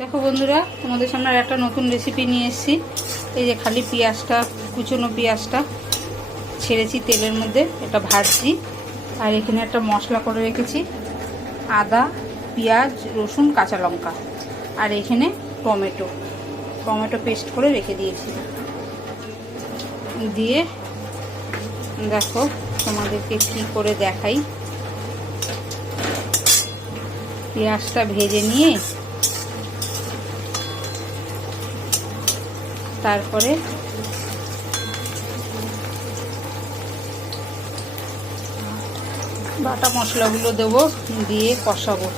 দেখো বন্ধুরা, তোমাদের সামনে একটা নতুন রেসিপি নিয়ে এসেছি। এই যে খালি পেঁয়াজটা, কুচনো পেঁয়াজটা, ছেড়েছি তেলের মধ্যে, এটা ভাজছি। আর এখানে একটা মশলা করে রেখেছি, আদা, পেঁয়াজ, রসুন, কাঁচা লঙ্কা। আর এখানে টমেটো। টমেটো পেস্ট করে রেখে দিয়েছি। দিয়ে দেখো তোমাদেরকে কি করে দেখাই। পেঁয়াজটা ভেজে নিয়ে তারপরে বাটা মশলাগুলো দেবো দিয়ে কষাবো।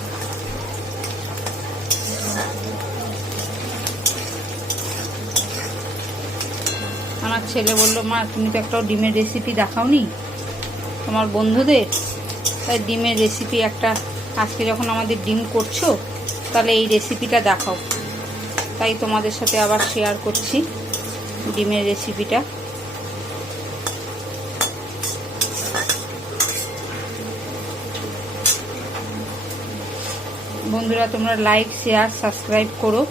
আমার ছেলে বলল, মা, তুমি তো একটাও ডিমের রেসিপি দেখাওনি? তোমার বন্ধুদের? তাই ডিমের রেসিপি একটা, আজকে যখন আমাদের ডিম করছ, তাহলে এই রেসিপিটা দেখাও। তাই তোমাদের সাথে আবার শেয়ার করছি ডিমের রেসিপিটা বন্ধুরা, তোমরা লাইক শেয়ার সাবস্ক্রাইব করো।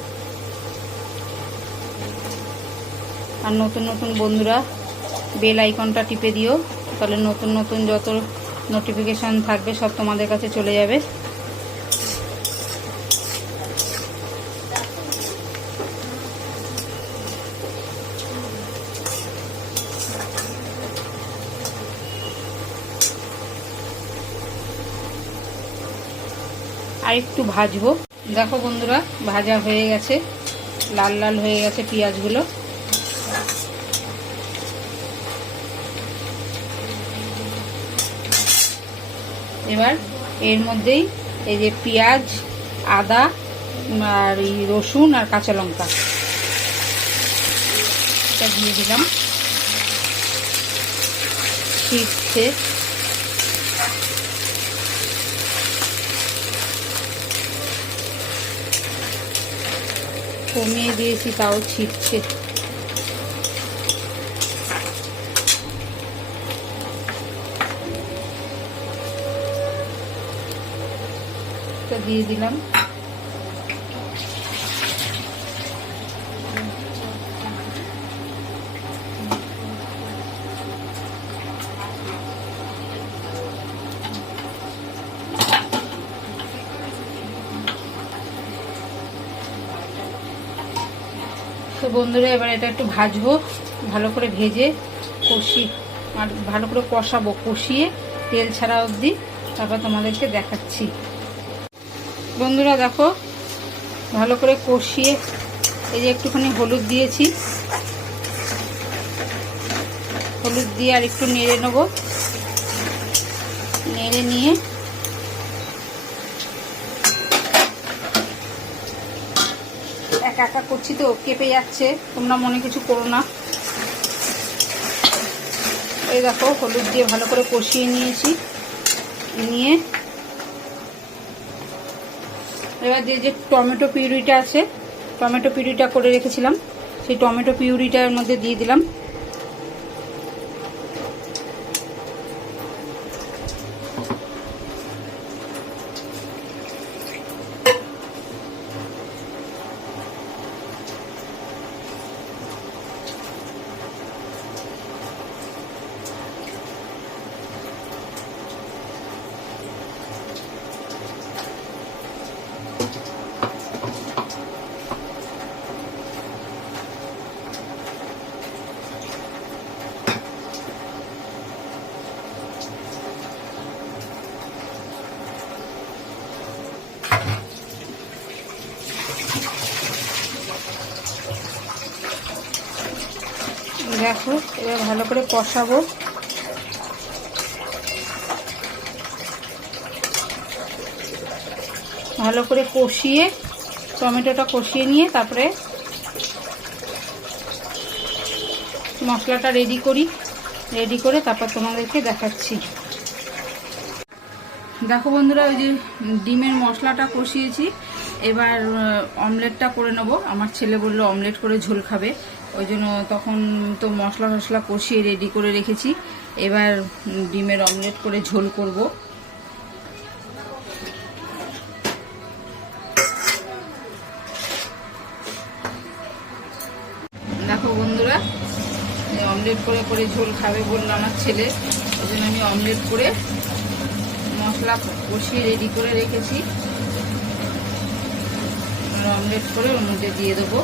আর নতুন নতুন বন্ধুরা বেল আইকনটা টিপে দিও। তাহলে নতুন নতুন যত নোটিফিকেশান থাকবে, সব তোমাদের কাছে চলে যাবে। আর একটু ভাজবো। দেখো বন্ধুরা, ভাজা হয়ে গেছে। লাল লাল হয়ে গেছে পেঁয়াজগুলো। এবার এর মধ্যেই এই যে পেঁয়াজ, আদা, আর এই রসুন আর কাঁচা লঙ্কা। এটা দিয়ে দিলাম। কমিয়ে দিয়েছি তাও ছিটছে। দিয়ে দিলাম। তো বন্ধুরা, এবার এটা একটু ভাজবো, ভালো করে ভেজে কষি, আর ভালো করে কষাবো, কষিয়ে তেল ছাড়া অবধি তারপর তোমাদেরকে দেখাচ্ছি। বন্ধুরা, দেখো, ভালো করে কষিয়ে এই যে একটুখানি হলুদ দিয়েছি। হলুদ দিয়ে আর একটু নেড়ে নেব। নেড়ে নিয়ে একা করছি তো, কেঁপে যাচ্ছে। তোমরা মনে কিছু করো না। এই দেখো, হলুদ দিয়ে ভালো করে কষিয়ে নিয়েছি। নিয়ে এবার যে যে টমেটো পিউরিটা আছে, টমেটো পিউরিটা করে রেখেছিলাম, সেই টমেটো পিউরিটার মধ্যে দিয়ে দিলাম। দেখো, এবার ভালো করে কষাবো। ভালো করে কষিয়ে, টমেটোটা কষিয়ে নিয়ে তারপরে মশলাটা রেডি করি। রেডি করে তারপর তোমাদেরকে দেখাচ্ছি। দেখো বন্ধুরা, ওই যে ডিমের মশলাটা কষিয়েছি। এবার অমলেটটা করে নেব। আমার ছেলে বলল অমলেট করে ঝোল খাবে। ওই জন্য তখন তো মশলা টশলা কষিয়ে রেডি করে রেখেছি। এবার ডিমের অমলেট করে ঝোল করব। দেখো বন্ধুরা অমলেট করে করে ঝোল খাবে বলল আমার ছেলে। ওই জন্য আমি অমলেট করে মশলা কষিয়ে রেডি করে রেখেছি। অমলেট করে ওর মধ্যে দিয়ে দেবো।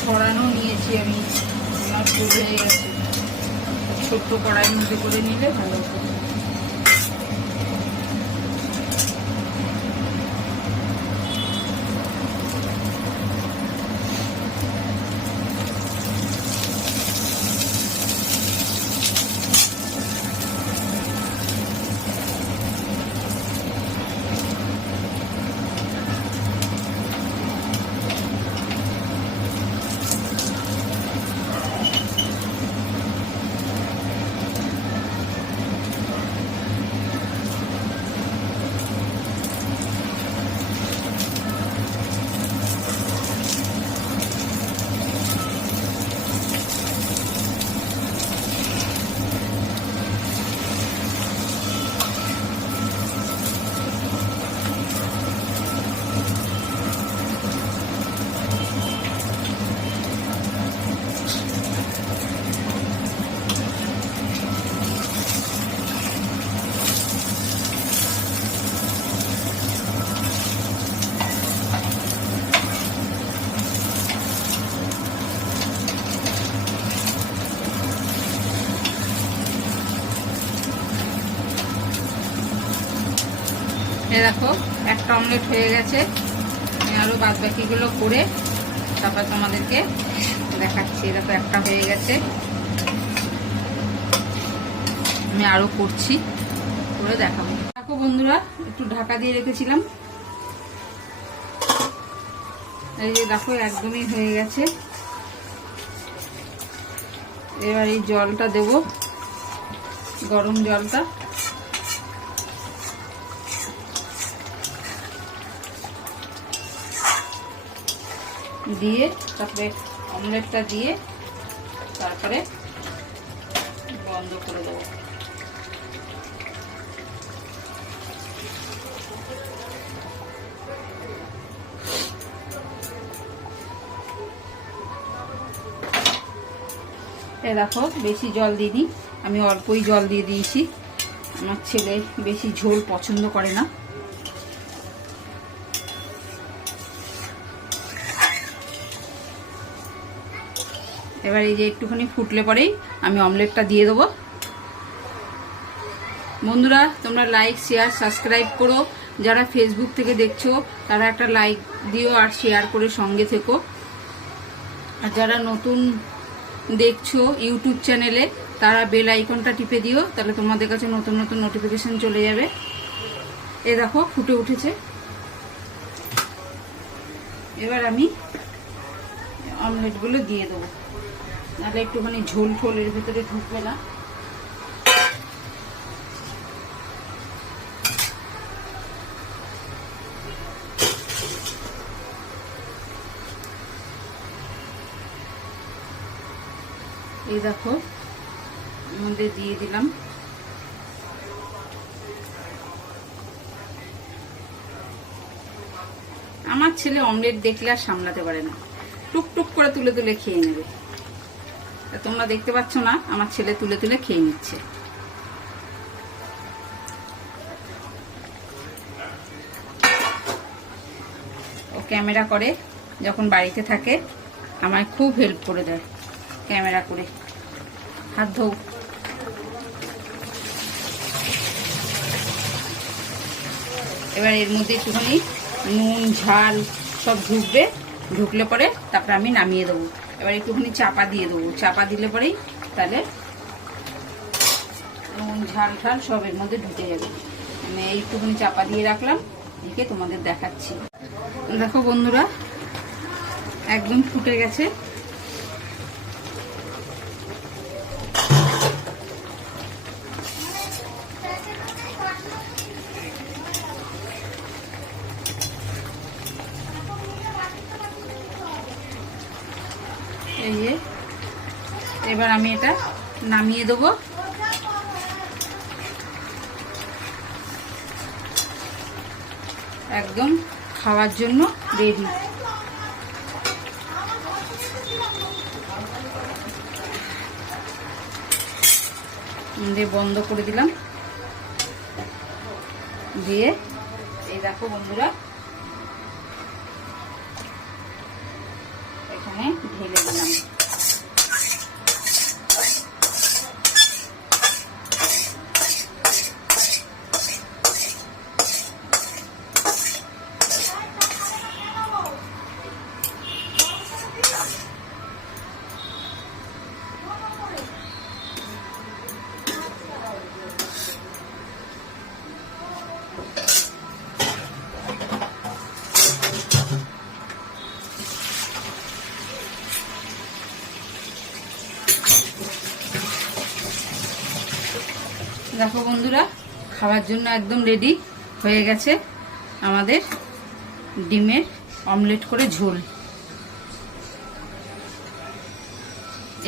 ছড়ানো নিয়েছি আমি। আমার গেছে ছোট্ট কড়াইয়ের মধ্যে করে নিলে ভালো এ দেখো একটা অমলেট হয়ে গেছে। আমি আরও বাদ বাকিগুলো করে তারপর তোমাদেরকে দেখাচ্ছি। দেখো, একটা হয়ে গেছে। আমি আরও করছি, করে দেখাবো। দেখো বন্ধুরা, একটু ঢাকা দিয়ে রেখেছিলাম। এই যে দেখো, একদমই হয়ে গেছে। এবার এই জলটা দেব, গরম জলটা। দিয়ে, তারপরে অমলেটটা দিয়ে তারপরে বন্ধ করে দেবো। এ দেখো, বেশি জল দিইনি, আমি অল্পই জল দিয়ে দিয়েছি। আমার ছেলে বেশি ঝোল পছন্দ করে না। এবার এই যে একটুখানি ফুটলে পরেই আমি অমলেটটা দিয়ে দেবো। বন্ধুরা, তোমরা লাইক শেয়ার সাবস্ক্রাইব করো। যারা ফেসবুক থেকে দেখছ, তারা একটা লাইক দিও আর শেয়ার করে সঙ্গে থেকো। আর যারা নতুন দেখছ ইউটিউব চ্যানেলে, তারা বেল আইকনটা টিপে দিও, তাহলে তোমাদের কাছে নতুন নতুন নোটিফিকেশন চলে যাবে। এ দেখো, ফুটে উঠেছে। এবার আমি অমলেটগুলো দিয়ে দেবো। নাহলে একটুখানি ঝোল ঠোল এর ভেতরে ঢুকবে না। এই দেখো, মধ্যে দিয়ে দিলাম। আমার ছেলে অমলেট দেখলে আর সামলাতে পারে না। টুক টুক করে তুলে তুলে খেয়ে নেবে। তোমরা দেখতে পাচ্ছ না, আমার ছেলে তুলে তুলে খেয়ে নিচ্ছে। ও ক্যামেরা করে, যখন বাড়িতে থাকে, আমায় খুব হেল্প করে দেয়, ক্যামেরা করে। হাত ধোও। এবার এর মধ্যে একটুখানি নুন, ঝাল সব ঢুকবে, ঢুকলে পরে তারপরে আমি নামিয়ে দেবো। এবার একটুখানি চাপা দিয়ে দেবো। চাপা দিলে পরেই তাহলে নুন, ঝাল ঝাল সব এর মধ্যে ঢুকে যাবে। মানে একটুখানি চাপা দিয়ে রাখলাম একে তোমাদের দেখাচ্ছি। দেখো বন্ধুরা, একদম ফুটে গেছে। এই যে, এবার আমি এটা নামিয়ে দেবো। একদম খাওয়ার জন্য রেডি দিয়ে বন্ধ করে দিলাম। দিয়ে এই দেখো বন্ধুরা ঢেলে দিলাম। দেখো বন্ধুরা, খাওয়ার জন্য একদম রেডি হয়ে গেছে আমাদের ডিমের অমলেট করে ঝোল।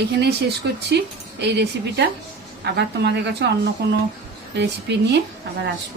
এখানেই শেষ করছি এই রেসিপিটা আবার তোমাদের কাছে অন্য কোনো রেসিপি নিয়ে আবার আসব।